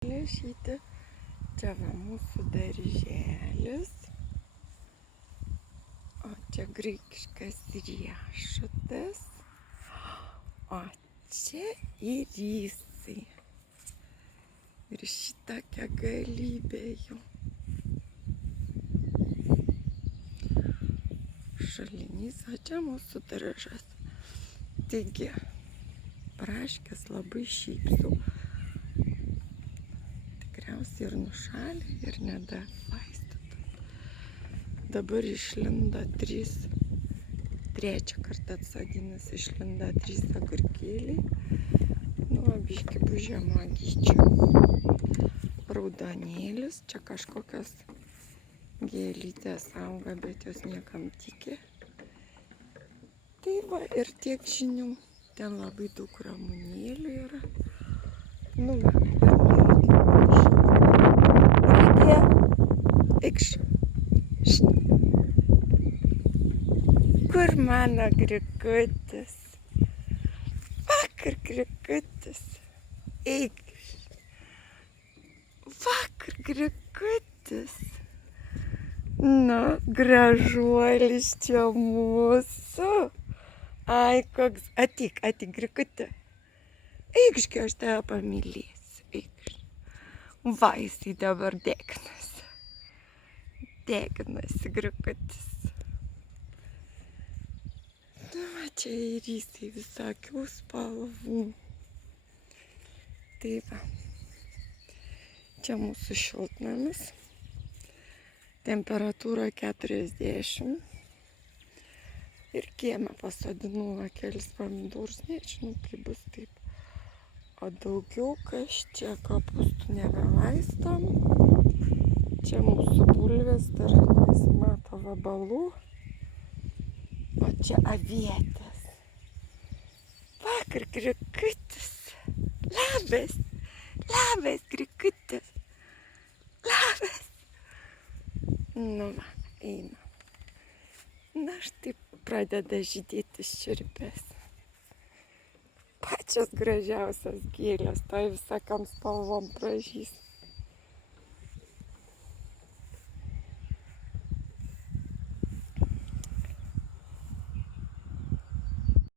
Šitą. Čia va mūsų darželis. O čia graikiškas riešutas. O čia irisai. Ir šitokia galybė jų. Šalinys, o čia mūsų daržas. Taigi, braškės labai šypsau. Tikriausiai ir nušalė, ir nedapaistyta. Dabar išlindo trečią kartą atsodinus išlindo 3 agurkėliai. Nu, biškį bus žemagyčių. Raudonėlis, čia kažkokios gėlytės auga, bet jos niekam tikė. Tai va, ir tiek žinių. Ten labai daug ramunėlių yra. Nu va, eikš. Kur mano grikutis? Vakar grikutis. Eikš. Vakar grikutis. Nu, gražuolis čia mūsų. Ai, koks. Atik, grikutė. Eikški, aš tave pamylėsiu. Eikš. Va, jisai dabar deginasi. Deginasi grikutis. Nu, va, čia irisai visokių spalvų. Tai va. Čia mūsų šiltnamis. Temperatūra 40. Ir kieme pasodinau kelis pomidorus, nežinau, kaip bus taip. O daugiau kas čia kopūstų nebelaistom. Čia mūsų bulvės, dar nesimato vabalų. O čia avietės. Vakar grikutis. Labas, labas grikutis. Labas. Nu va, eina. Na, štai pradeda žydėti širpės. Pačios gražiausios gėlės, tai visokiom spalvom pražys.